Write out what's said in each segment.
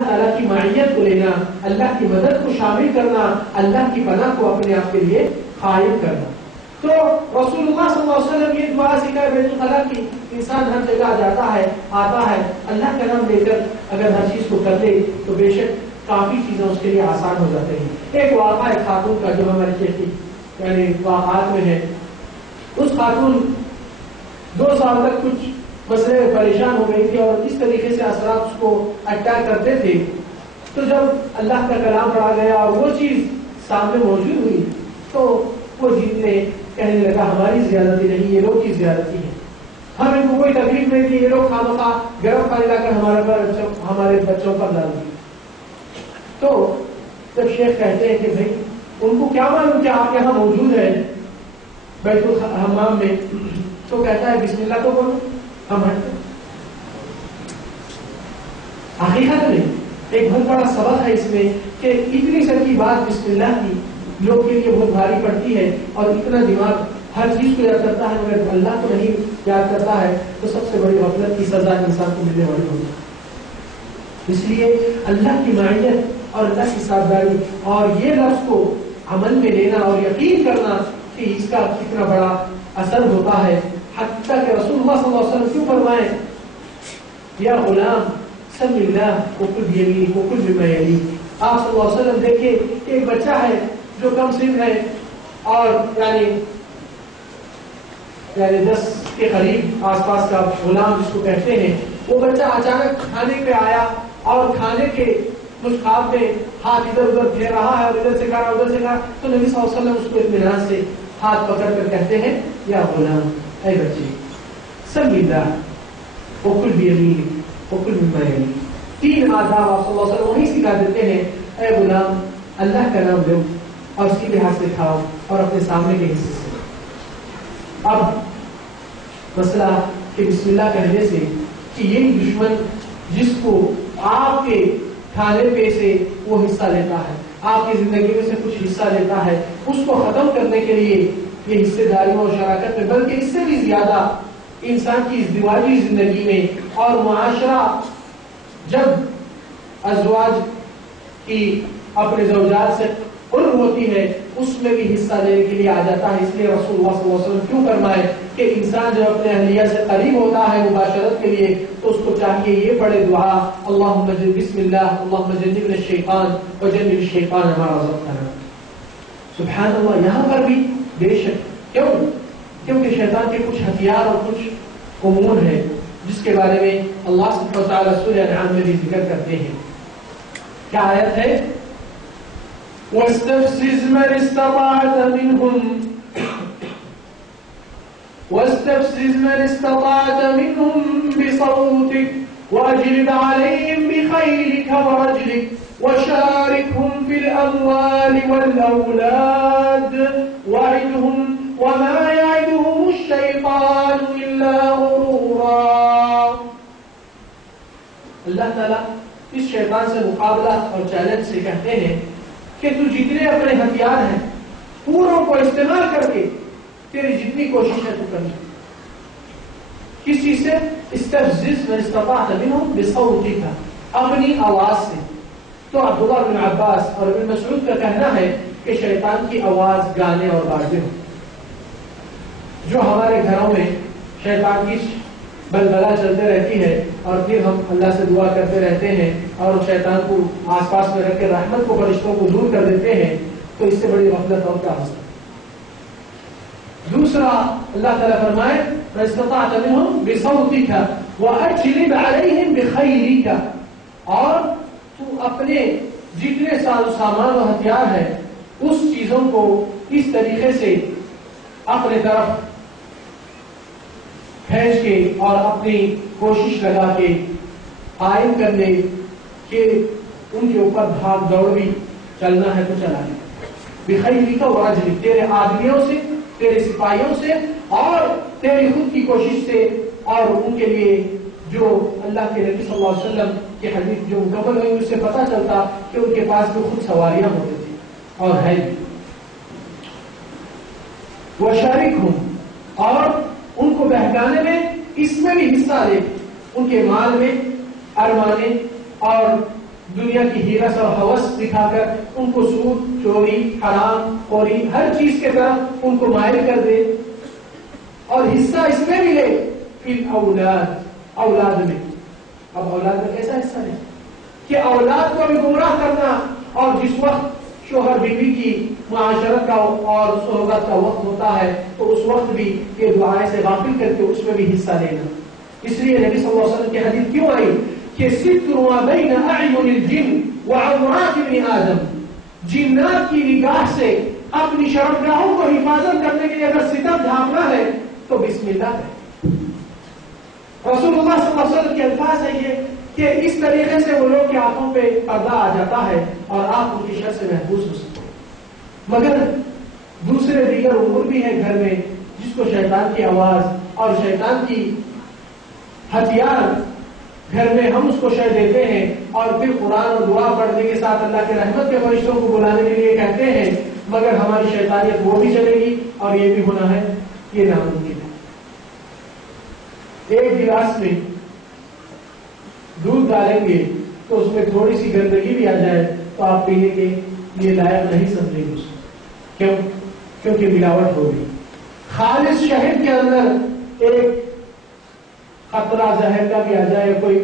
تعالیٰ کی معیت کو لینا، اللہ کی مدد کو شامل کرنا، اللہ کی پناہ کو اپنے آپ کے لیے قائم کرنا۔ تو رسول اللہ صلی اللہ علیہ وسلم یہ دعا سکھائے بیت الخلاء کی، انسان ہر جگہ جاتا ہے آتا ہے اللہ کا نام لے کر اگر ہر چیز کو کر لے تو بے شک کافی چیزیں اس کے لیے آسان ہو جاتے ہیں۔ ایک واقعہ ہے خاتون کا جو ہماری شیخی یعنی واقعات میں ہے۔ اس خاتون 2 سال تک کچھ مسئلے میں پریشان ہو گئی تھی اور اس طریقے سے اثرات اس کو اٹیک کرتے تھے، تو جب اللہ کا کلام پڑھا گیا اور وہ چیز سامنے موجود ہوئی تو وہ جن نے کہنے لگا ہماری زیادتی نہیں، یہ لوگ کی زیادتی ہے، ہم ان کو کوئی تکلیف نہیں دی، یہ لوگ خامخواہ گرم پانی لا کر ہمارے بچوں پر ڈال دی۔ تو جب شیخ کہتے ہیں کہ بھائی ان کو کیا معلوم کہ آپ یہاں موجود ہیں بیت الحمام میں، تو کہتا ہے بسم اللہ تو بولو، ہم ہٹتے۔ حقیقت میں ایک بہت بڑا سبق ہے اس میں کہ اتنی سر کی بات بسم اللہ کی لوگ کے لیے بہت بھاری پڑتی ہے اور اتنا دماغ ہر چیز کو یاد کرتا ہے مگر اللہ کو نہیں یاد کرتا ہے تو سب سے بڑی غفلت کی سزا انسان کو ملنے والی ہوگی۔ اس لیے اللہ کی معیت اور اللہ کی ساتھداری اور یہ لفظ کو عمل میں لینا اور یقین کرنا کہ اس کا کتنا بڑا اثر ہوتا ہے، حتیٰ کہ رسول اللہ صلی اللہ علیہ وسلم کیوں فرمائیں یا غلام سم اللہ وکل بیمینک وکل مما یلیک۔ آپ صلی اللہ علیہ وسلم دیکھیں ایک بچہ ہے جو کم سن ہے اور یعنی 10 کے قریب آس پاس کا غلام جس کو کہتے ہیں، وہ بچہ اچانک کھانے پہ آیا اور کھانے کے خواب میں ہاتھ ادھر ادھر پھیر رہا ہے اور ادھر سے کھا رہا ادھر سے کھا، تو نبی صلی اللہ علیہ وسلم اس کو اطمینان سے ہاتھ پکڑ کر کہتے ہیں یا غلام اے بچے سم اللہ وکل بیمینک وکل مما یلیک۔ 3 آداب آپ صلی اللہ علیہ وسلم وہی سکھا دیتے ہیں، اے غلام اللہ کا نام لو اور اس کی لحاظ سے کھاؤ اور اپنے سامنے کے حصے سے۔ اب مسئلہ کہ بسم اللہ کہنے سے کہ یہ دشمن جس کو آپ کے کھانے پہ سے وہ حصہ لیتا ہے، آپ کی زندگی میں سے کچھ حصہ لیتا ہے، اس کو ختم کرنے کے لیے یہ حصے داریوں اور شراکت میں بلکہ اس سے بھی زیادہ انسان کی ازدواجی زندگی میں اور معاشرہ جب ازواج کی اپنے زوجات سے قرب ہوتی ہے اس میں بھی حصہ لینے کے لیے آ جاتا ہے۔ اس لیے رسول اللہ صلی اللہ علیہ وسلم کیوں فرمائے کہ انسان جب اپنے اہلیہ سے قریب ہوتا ہے مباشرت کے لیے تو اس کو چاہیے یہ پڑھے دعا اللہم بسم اللہ اللہم جنبنا الشیطان وجنب الشیطان ما رزقتنا۔ سبحان اللہ، یہاں پر بھی بے شک کیونکہ شیطان کے کچھ ہتھیار اور کچھ امور ہیں جس کے بارے میں اللہ سبحانہ وتعالی سورہ انعام میں بھی ذکر کرتے ہیں۔ کیا آیت ہے؟ واستفزز من استطعت منهم بصوتك واجلب عليهم بخيلك ورجلك وشاركهم في الأموال والأولاد وعدهم وما يعدهم الشيطان إلا غرورا۔ اللہ تعالیٰ اس شیطان سے مقابلہ اور چیلنج سے کہتے ہیں کہ تو جتنے اپنے ہتھیار ہیں پوروں کو استعمال کر کے تیری جتنی کوشش ہے تو کرنا۔ کس چیز سے؟ استفزز من استطعت منهم بصوتك، اپنی آواز سے۔ تو عبداللہ بن عباس اور ابن مسعود کا کہنا ہے کہ شیطان کی آواز گانے اور بازے ہو۔ جو ہمارے گھروں میں شیطان کی بلبلا چلتے رہتی ہے اور پھر ہم اللہ سے دعا کرتے رہتے ہیں اور شیطان کو آس پاس میں رکھ کے رحمت کو فرشتوں کو دور کر دیتے ہیں، تو اس سے بڑی غفلت اور کیا ہو سکتی۔ دوسرا اللہ تعالیٰ فرمائے فاستطعت منهم بصوتك واجلب عليهم بخيلك، اور تو اپنے جتنے ساز و سامان و ہتھیار ہے اس چیزوں کو اس طریقے سے اپنے طرف کھینچ کے اور اپنی کوشش لگا کے قائم کر لے کہ ان کے اوپر بھاگ دوڑ بھی چلنا ہے تو چلا لے۔ بخیلک ورجلک، تیرے آدمیوں سے، تیرے سپاہیوں سے اور تیری خود کی کوشش سے، اور ان کے لیے جو اللہ کے نبی صلی اللہ علیہ وسلم کی حدیث جو مکمل ہوئی اس سے پتہ چلتا کہ ان کے پاس بھی خود سواریاں ہوتی تھی اور ہے بھی۔ وشارکہم، اور ان کو بہکانے میں اس میں بھی حصہ لے، ان کے مال میں ارمانے اور دنیا کی ہیرس اور ہوس دکھا کر ان کو سود، چوری، حرام خوری ہر چیز کے طرف ان کو مائل کر دے، اور حصہ اس میں بھی لے پھر اولاد میں. اب اولاد میں کیسا حصہ ہے کہ اولاد کو بھی گمراہ کرنا، اور جس وقت شوہر بیوی کی معاشرت کا اور صحبت کا وقت ہوتا ہے تو اس وقت بھی یہ دعائیں سے غافل کر کے اس میں بھی حصہ لینا. اس لیے نبی صلی اللہ علیہ وسلم کی حدیث کیوں آئی کہ ستر ما بین اعین الجن وعورات ابن آدم، جنات کی نگاہ سے اپنی شرمگاہوں کو حفاظت کرنے کے لیے اگر ستر ڈھانپنا ہے تو بسم اللہ ہے. رسول اللہ صلی اللہ علیہ وسلم کے الفاظ ہے یہ کہ اس طریقے سے وہ لوگ کی آنکھوں پہ پردہ آ جاتا ہے اور آپ ان کی شر سے محفوظ ہو سکتے ہیں. مگر دوسرے دیگر امور بھی ہیں گھر میں جس کو شیطان کی آواز اور شیطان کی ہتھیار گھر میں ہم اس کو شے دیتے ہیں، اور پھر قرآن اور دعا پڑھنے کے ساتھ اللہ کے رحمت کے فرشتوں کو بلانے کے لیے کہتے ہیں، مگر ہماری شیطانیت وہ بھی چلے گی اور یہ بھی ہونا ہے، یہ ناممکن ہے. ایک گلاس میں دودھ ڈالیں گے تو اس میں تھوڑی سی گندگی بھی آ جائے تو آپ پینے کے لیے لائق نہیں سمجھیں گے اس کو. کیوں؟ کیونکہ ملاوٹ ہوگی. خالص شہد کے اندر ایک خطرہ زہر کا بھی آ جائے، کوئی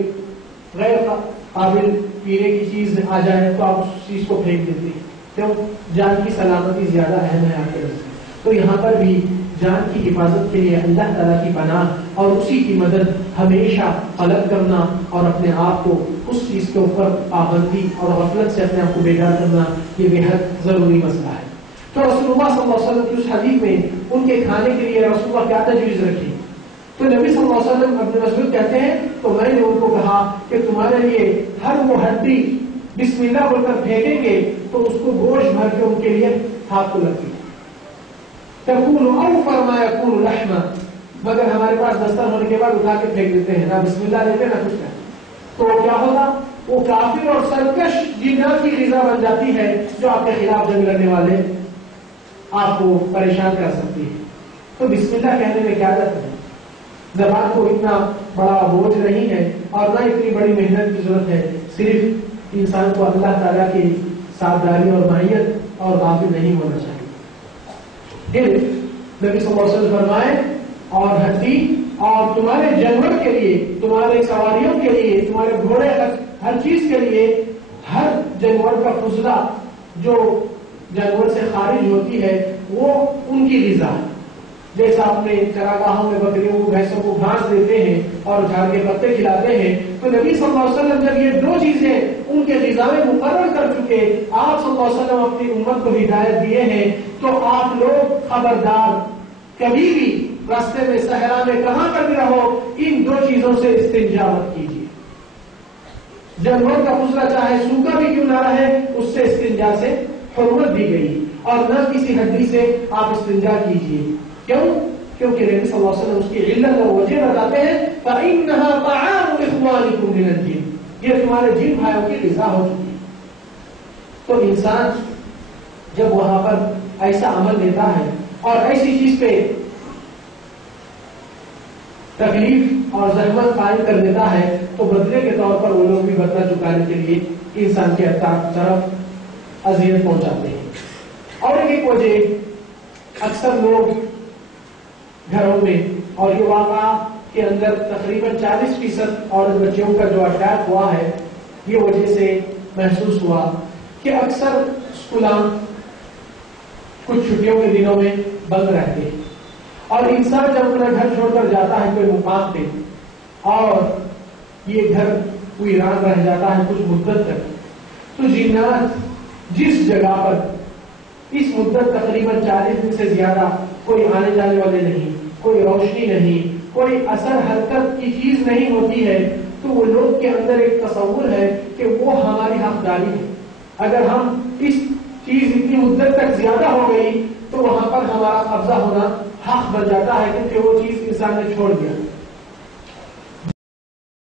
غیر قابل پینے کی چیز آ جائے تو آپ اس چیز کو پھینک دیتے ہیں. کیوں؟ جان کی سلامتی زیادہ اہم ہے آپ کے نزدیک. تو یہاں پر بھی جان کی حفاظت کے لیے اللہ تعالیٰ کی پناہ اور اسی کی مدد ہمیشہ طلب کرنا، اور اپنے آپ کو اس چیز کے اوپر پابندی اور غفلت سے اپنے آپ کو بیدار کرنا، یہ بے حد ضروری مسئلہ ہے. تو رسول اللہ صلی اللہ علیہ وسلم کی اس حدیث میں ان کے کھانے کے لیے رسول اللہ کیا تجویز رکھی؟ تو نبی صلی اللہ علیہ وسلم اپنے مسعود کہتے ہیں تو میں نے ان کو کہا کہ تمہارے لیے ہر وہ ہڈی بسم اللہ بول کر پھینکیں گے تو اس کو گوشت بھر کے ان کے لیے ہاتھ کو لگتی تکون اوفر ما یکون لحما، مگر ہمارے پاس دستر ہونے کے بعد اٹھا کے پھینک دیتے ہیں، نہ بسم اللہ لیتے نہ کچھ کرتے. تو کیا ہوگا؟ وہ کافر اور سرکش جنات کی غذا بن جاتی ہے جو آپ کے خلاف جنگ لڑنے والے آپ کو پریشان کر سکتی ہے. تو بسم اللہ کہنے میں کیا جاتا ہے؟ زبان کو اتنا بڑا بوجھ نہیں ہے اور نہ اتنی بڑی محنت کی ضرورت ہے، صرف انسان کو اللہ تعالیٰ کی ساتھ داری اور معیت اور غافل نہیں ہونا چاہیے. پھر نبی صلی اللہ علیہ وسلم فرمائے اور ہڈی اور تمہارے جانور کے لیے، تمہارے سواریوں کے لیے، تمہارے گھوڑے، ہر چیز کے لیے ہر جانور کا فضلہ جو جانور سے خارج ہوتی ہے وہ ان کی غذا ہے. جیسا اپنے چراگاہوں میں بکریوں کو بھینسوں کو گھاس دیتے ہیں اور جھاڑ کے پتے کھلاتے ہیں، تو نبی صلی اللہ علیہ وسلم جب یہ دو چیزیں ان کے غذا میں مقرر کر چکے، آپ صلی اللہ علیہ وسلم اپنی امت کو ہدایت دیے ہیں، تو آپ لوگ خبردار کبھی بھی راستے میں صحرا میں کہاں پر بھی رہو ان دو چیزوں سے استنجا مت کیجیے. جانور کا فضلہ چاہے سوکھا بھی کیوں نہ رہے اس سے استنجا سے حرمت دی گئی، اور نہ کسی ہڈی سے آپ استنجا کیجیے. کیوں؟ کیونکہ نبی صلی اللہ علیہ وسلم اس کی علت اور وجہ بتاتے ہیں فَإِنَّهَا طَعَامُ إِخْوَانِكُمْ مِنَ الْجِنِّ، یہ تمہارے جن بھائیوں کی غذا ہو چکی ہے. تو انسان جب وہاں پر ایسا عمل لیتا ہے اور ایسی چیز پہ تکلیف اور زحمت قائم کر دیتا ہے تو بدلے کے طور پر وہ لوگ بھی بدلہ چکانے کے لیے انسان کے طرف اذیت پہنچاتے ہیں. اور ایک وجہ اکثر لوگ گھروں میں، اور یہ واقعہ کے اندر تقریباً 40% عورت بچیوں کا جو اٹیک ہوا ہے یہ وجہ سے محسوس ہوا کہ اکثر اسکولان کچھ چھٹیوں کے دنوں میں بند رہتے ہیں، اور انسان جب اپنا گھر چھوڑ کر جاتا ہے کوئی مقام پہ اور یہ گھر ویران رہ جاتا ہے کچھ مدت تک، تو جنات جس جگہ پر اس مدت تقریباً 40 دن سے زیادہ کوئی آنے جانے والے نہیں، کوئی روشنی نہیں، کوئی اثر حرکت کی چیز نہیں ہوتی ہے، تو وہ لوگ کے اندر ایک تصور ہے کہ وہ ہماری حقداری ہے. اگر ہم اس چیز اتنی مدت تک زیادہ ہو گئی تو وہاں پر ہمارا قبضہ ہونا حق بن جاتا ہے، کیونکہ وہ چیز انسان نے چھوڑ دیا.